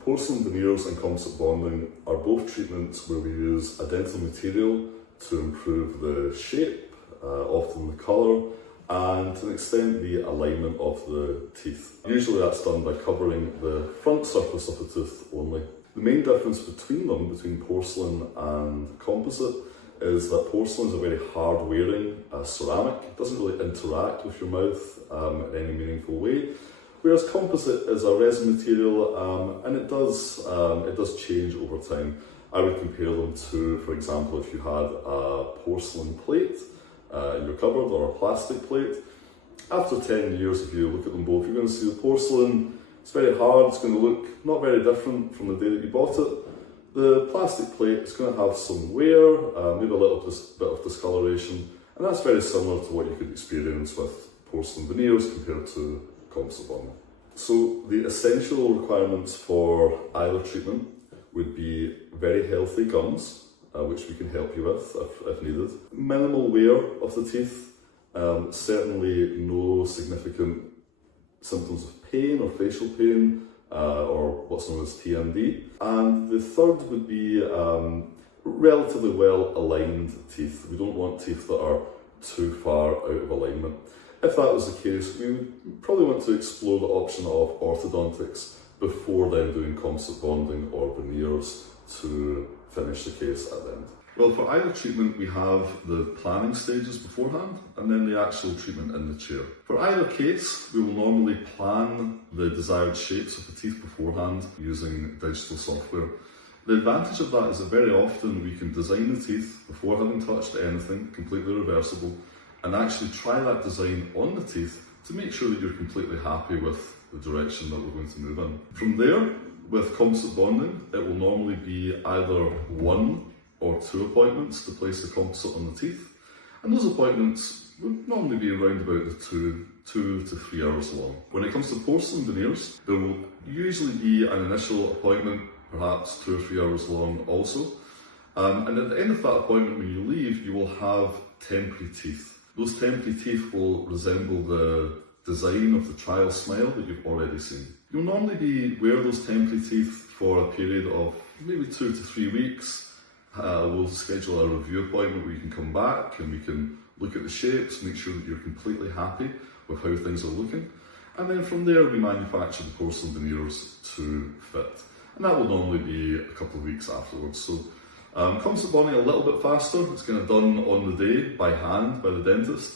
Porcelain veneers and composite bonding are both treatments where we use a dental material to improve the shape, often the colour, and to an extent the alignment of the teeth. Usually that's done by covering the front surface of the tooth only. The main difference between them, between porcelain and composite, is that porcelain is a very hard wearing ceramic. It doesn't really interact with your mouth in any meaningful way. Whereas composite is a resin material and it does change over time. I would compare them to, for example, if you had a porcelain plate in your cupboard or a plastic plate. After 10 years, if you look at them both, you're going to see the porcelain, it's very hard, it's going to look not very different from the day that you bought it. The plastic plate is going to have some wear, maybe a little bit of discoloration, and that's very similar to what you could experience with porcelain veneers compared to composite bonding. So the essential requirements for either treatment would be very healthy gums, which we can help you with if needed. Minimal wear of the teeth, certainly no significant symptoms of pain or facial pain, or what's known as TMD. And the third would be relatively well aligned teeth. We don't want teeth that are too far out of alignment. If that was the case, we would probably want to explore the option of orthodontics before then doing composite bonding or veneers to finish the case at the end. Well, for either treatment, we have the planning stages beforehand and then the actual treatment in the chair. For either case, we will normally plan the desired shapes of the teeth beforehand using digital software. The advantage of that is that very often we can design the teeth before having touched anything, completely reversible, and actually try that design on the teeth to make sure that you're completely happy with the direction that we're going to move in. From there, with composite bonding, it will normally be either 1 or 2 appointments to place the composite on the teeth, and those appointments would normally be around about the 2 to 3 hours long. When it comes to porcelain veneers, there will usually be an initial appointment, perhaps 2 or 3 hours long also, and at the end of that appointment when you leave, you will have temporary teeth. Those temporary teeth will resemble the design of the trial smile that you've already seen. You'll normally wear those temporary teeth for a period of maybe 2 to 3 weeks. We'll schedule a review appointment where you can come back and we can look at the shapes, make sure that you're completely happy with how things are looking. And then from there we manufacture the porcelain veneers to fit. And that will normally be a couple of weeks afterwards. So composite bonding a little bit faster, it's kind of done on the day by hand by the dentist.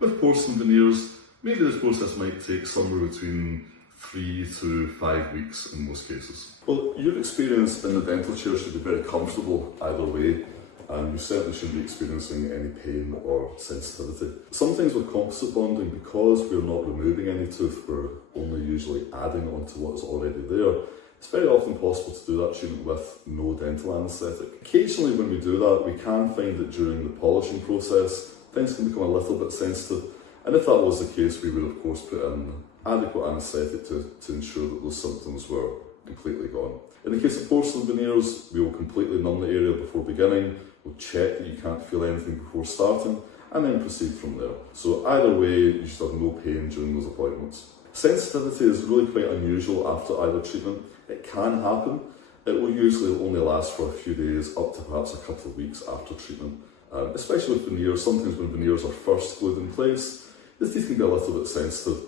With porcelain veneers, maybe this process might take somewhere between 3 to 5 weeks in most cases. Well, your experience in the dental chair should be very comfortable either way, and you certainly shouldn't be experiencing any pain or sensitivity. Sometimes with composite bonding, because we're not removing any tooth, we're only usually adding onto what's already there, it's very often possible to do that treatment with no dental anaesthetic. Occasionally when we do that, we can find that during the polishing process, things can become a little bit sensitive. And if that was the case, we would of course put in adequate anaesthetic to ensure that those symptoms were completely gone. In the case of porcelain veneers, we will completely numb the area before beginning, we'll check that you can't feel anything before starting, and then proceed from there. So either way, you should have no pain during those appointments. Sensitivity is really quite unusual after either treatment. It can happen. It will usually only last for a few days, up to perhaps a couple of weeks after treatment. Especially with veneers, sometimes when veneers are first glued in place, the teeth can be a little bit sensitive.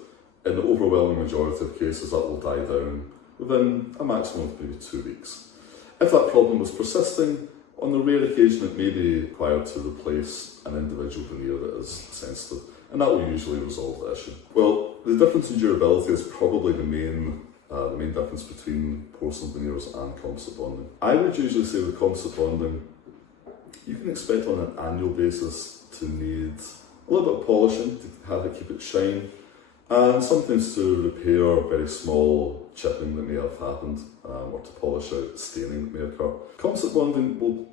In the overwhelming majority of cases, that will die down within a maximum of maybe 2 weeks. If that problem was persisting, on the rare occasion it may be required to replace an individual veneer that is sensitive, and that will usually resolve the issue. Well, the difference in durability is probably the main difference between porcelain veneers and composite bonding. I would usually say with composite bonding, you can expect on an annual basis to need a little bit of polishing to have it keep it shine, and sometimes to repair very small chipping that may have happened, or to polish out staining that may occur. Composite bonding will,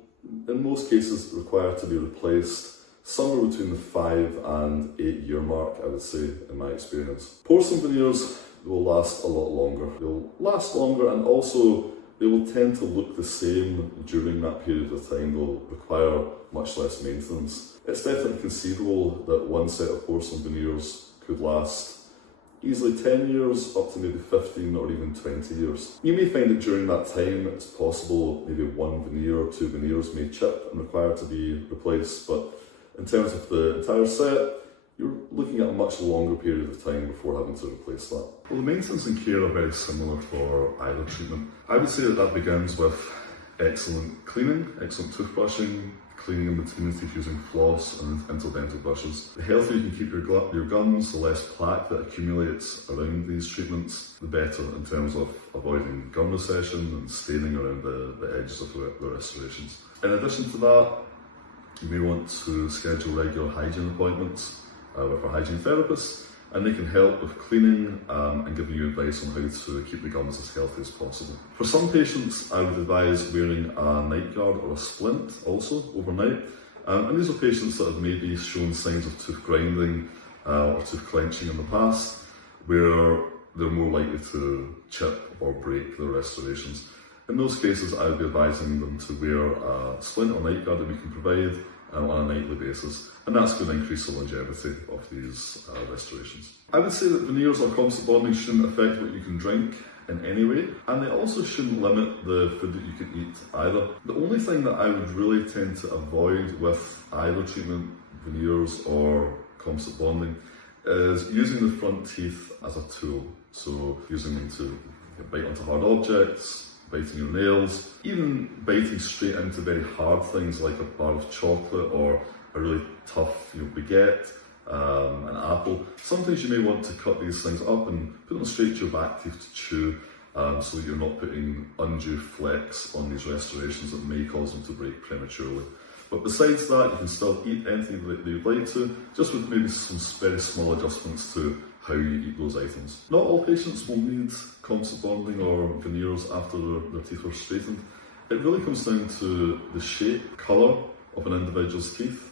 in most cases, require to be replaced somewhere between the 5 and 8 year mark, I would say, in my experience. Porcelain veneers will last a lot longer. They'll last longer, and also they will tend to look the same during that period of time. They'll require much less maintenance. It's definitely conceivable that one set of porcelain veneers could last easily 10 years up to maybe 15 or even 20 years. You may find that during that time it's possible maybe one veneer or two veneers may chip and require to be replaced, but in terms of the entire set, you're looking at a much longer period of time before having to replace that. Well, the maintenance and care are very similar for either treatment. I would say that begins with excellent cleaning, excellent toothbrushing, cleaning in between the teeth using floss and interdental brushes. The healthier you can keep your gums, the less plaque that accumulates around these treatments, the better in terms of avoiding gum recession and staining around the edges of the restorations. In addition to that, you may want to schedule regular hygiene appointments with a hygiene therapist, and they can help with cleaning and giving you advice on how to keep the gums as healthy as possible. For some patients, I would advise wearing a night guard or a splint also overnight. And these are patients that have maybe shown signs of tooth grinding or tooth clenching in the past, where they're more likely to chip or break their restorations. In those cases, I would be advising them to wear a splint or night guard that we can provide on a nightly basis, and that's going to increase the longevity of these restorations. I would say that veneers or composite bonding shouldn't affect what you can drink in any way, and they also shouldn't limit the food that you can eat either. The only thing that I would really tend to avoid with either treatment, veneers or composite bonding, is using the front teeth as a tool. So using them to bite onto hard objects, biting your nails, even biting straight into very hard things like a bar of chocolate or a really tough baguette, an apple. Sometimes you may want to cut these things up and put them straight to your back teeth to chew, so that you're not putting undue flex on these restorations that may cause them to break prematurely. But besides that, you can still eat anything that you'd like to, just with maybe some very small adjustments to how you eat those items. Not all patients will need composite bonding or veneers after their teeth are straightened. It really comes down to the shape, colour of an individual's teeth,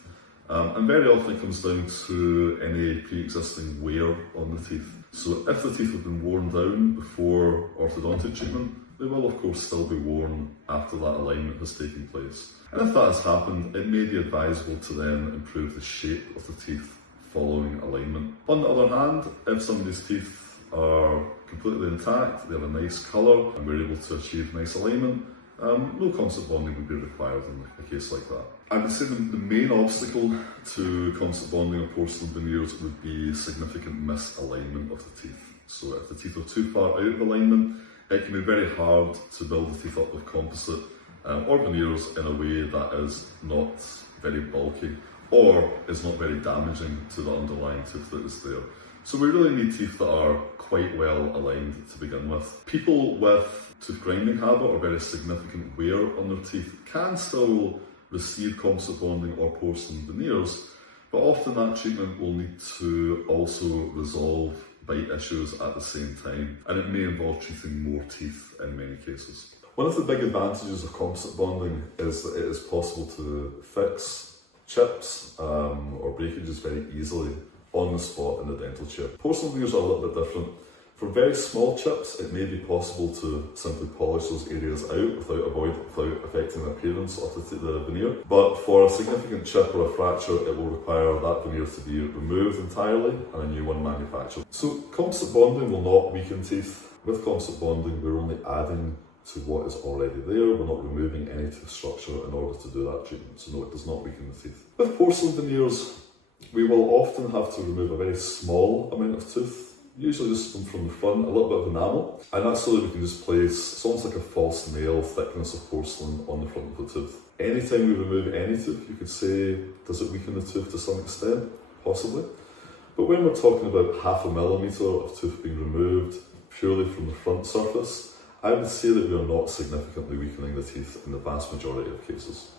and very often it comes down to any pre-existing wear on the teeth. So if the teeth have been worn down before orthodontic treatment, they will of course still be worn after that alignment has taken place. And if that has happened, it may be advisable to then improve the shape of the teeth following alignment. On the other hand, if somebody's teeth are completely intact, they have a nice colour, and we're able to achieve nice alignment, no composite bonding would be required in a case like that. I would say the main obstacle to composite bonding or porcelain veneers would be significant misalignment of the teeth. So if the teeth are too far out of alignment, it can be very hard to build the teeth up with composite or veneers in a way that is not very bulky or is not very damaging to the underlying tooth that is there. So we really need teeth that are quite well aligned to begin with. People with tooth grinding habit or very significant wear on their teeth can still receive composite bonding or porcelain veneers, but often that treatment will need to also resolve bite issues at the same time, and it may involve treating more teeth in many cases. One of the big advantages of composite bonding is that it is possible to fix chips or breakages very easily on the spot in the dental chair. Porcelain veneers are a little bit different. For very small chips, it may be possible to simply polish those areas out without affecting the appearance of the veneer. But for a significant chip or a fracture, it will require that veneer to be removed entirely and a new one manufactured. So composite bonding will not weaken teeth. With composite bonding, we're only adding to what is already there. We're not removing any tooth structure in order to do that treatment. So no, it does not weaken the teeth. With porcelain veneers, we will often have to remove a very small amount of tooth, usually just from the front, a little bit of enamel, and that's so that we can just place, it's almost like a false nail thickness of porcelain on the front of the tooth. Anytime we remove any tooth, you could say, does it weaken the tooth to some extent? Possibly. But when we're talking about 0.5 millimetre of tooth being removed purely from the front surface, I would say that we are not significantly weakening the teeth in the vast majority of cases.